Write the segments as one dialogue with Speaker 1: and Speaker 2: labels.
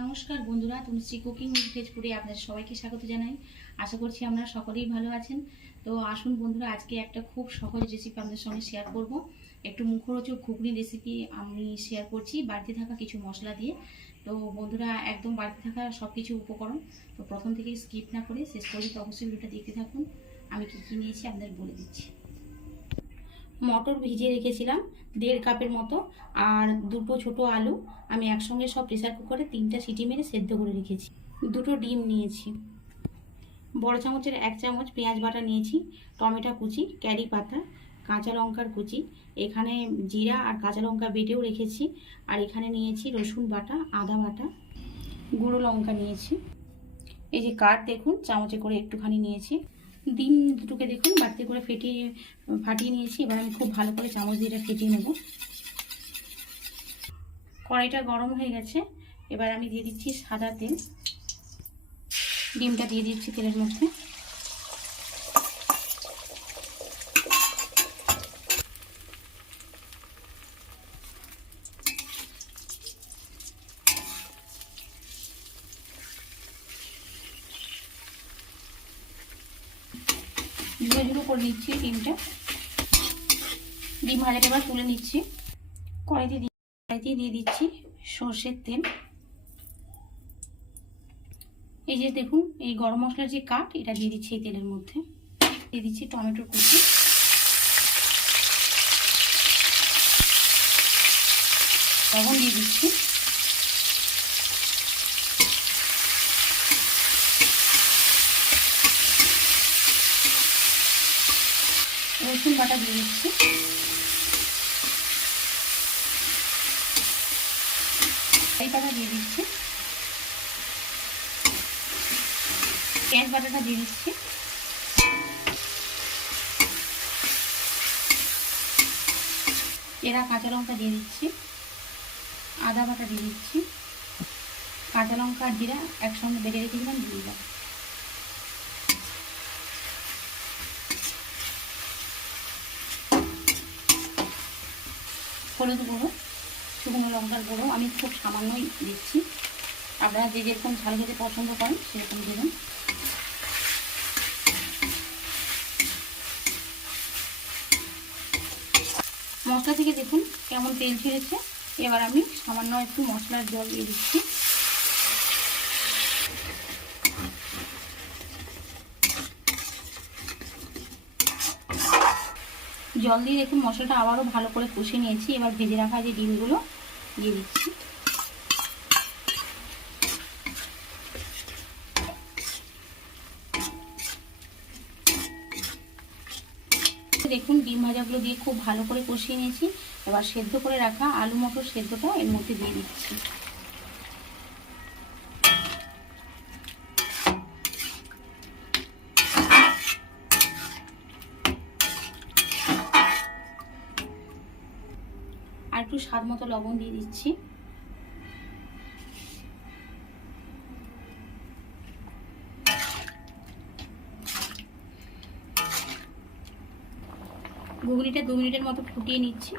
Speaker 1: নমস্কার বন্ধুরা তনুশ্রী কুকিং ভেজপুরে আপনাদের সবাইকে স্বাগত জানাই। আশা করছি আপনারা সকলেই ভালো আছেন। তো আসুন বন্ধুরা, আজকে একটা খুব সহজ রেসিপি আপনাদের সঙ্গে শেয়ার করব। একটু মুখরোচক ঘুগনি রেসিপি আমি শেয়ার করছি, বাড়িতে থাকা কিছু মশলা দিয়ে। তো বন্ধুরা, একদম বাড়িতে থাকা সব কিছু উপকরণ। তো প্রথম থেকে স্কিপ না করে শেষ পর্যন্ত অবশ্যই ভিডিওটা দেখতে থাকুন। আমি কী কী নিয়েছি আপনাদের বলে দিচ্ছি। মটর ভিজিয়ে রেখেছিলাম, দেড় কাপের মতো, আর দুটো ছোট আলু আমি একসঙ্গে সব প্রেসার কুকারে তিনটা সিটি মেরে সেদ্ধ করে রেখেছি। দুটো ডিম নিয়েছি। বড় চামচের এক চামচ পেঁয়াজ বাটা নিয়েছি, টমেটো কুচি, ক্যারি পাতা, কাঁচা লঙ্কার কুচি, এখানে জিরা আর কাঁচা লঙ্কা বেটেও রেখেছি, আর এখানে নিয়েছি রসুন বাটা, আদা বাটা, গুঁড়ো লঙ্কা নিয়েছি। এই যে কাঠ দেখুন, চামচে করে একটুখানি নিয়েছি। ডিম দুটোকে দেখুন বাড়তি করে ফেটিয়ে, ফাটিয়ে নিয়েছি। এবার আমি খুব ভালো করে চামচ দিয়ে এটা ফেটিয়ে নেব। কড়াইটা গরম হয়ে গেছে। এবার আমি দিয়ে দিচ্ছি সাদা তেল। ডিমটা দিয়ে দিচ্ছি তেলের মধ্যে। ঝুড়ো ঝুড়ো করে নিচ্ছি ডিমটা ডিম ভাজাটা এবার তুলে নিচ্ছি। কড়াইতে দিয়ে কড়াইতে দিয়ে দিচ্ছি সর্ষের তেল। এই যে দেখুন, এই গরম মশলার যে কাঠ, এটা দিয়ে দিচ্ছি এই তেলের মধ্যে। দিয়ে দিচ্ছি টমেটোর কুচি। লবণ দিয়ে দিচ্ছি। রসুন বাটা দিয়ে দিচ্ছি। এই পাতা দিয়ে দিচ্ছি। পেঁয়াজ বাটাটা দিয়ে দিচ্ছি। এরা কাঁচা লঙ্কা দিয়ে দিচ্ছি। আদা বাটা দিয়ে দিচ্ছি। কাঁচা লঙ্কা আর জিরা একসঙ্গে বেটে রেখেছিলাম দিয়ে দিলাম। হলুদ গুঁড়ো, শুকনো লঙ্কার গুঁড়ো আমি খুব সামান্যই দিচ্ছি। আপনারা যে যেরকম ঝাল খেতে পছন্দ করেন, সেরকম দেবেন। মশলা থেকে দেখুন কেমন তেল ছেড়েছে। এবার আমি সামান্য একটু মশলার জল দিয়ে দিচ্ছি। জল দিয়ে দেখুন মশলাটা আবারও ভালো করে কষে নিয়েছি। এবার ভেজে রাখা যে ডিমগুলো দিয়ে দিচ্ছি। দেখুন ডিম ভাজাগুলো দিয়ে খুব ভালো করে কষিয়ে নিয়েছি। এবার সেদ্ধ করে রাখা আলু মটর সেদ্ধটা এর মধ্যে দিয়ে দিচ্ছি। আর একটু স্বাদ মতো লবণ দিয়ে দিচ্ছি। ঘুগনিটা দু মিনিটের মতো ফুটিয়ে নিচ্ছি।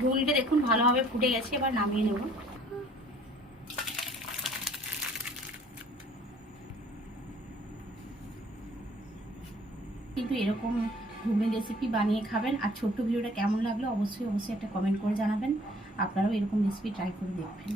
Speaker 1: ঘুগনিটা দেখুন ভালোভাবে ফুটে গেছে, এবার নামিয়ে নেব। কিন্তু এরকম ঘুগনি রেসিপি বানিয়ে খাবেন। আর ছোট্ট ভিডিওটা কেমন লাগল অবশ্যই অবশ্যই একটা কমেন্ট করে জানাবেন। আপনারাও এরকম রেসিপি ট্রাই করে দেখবেন।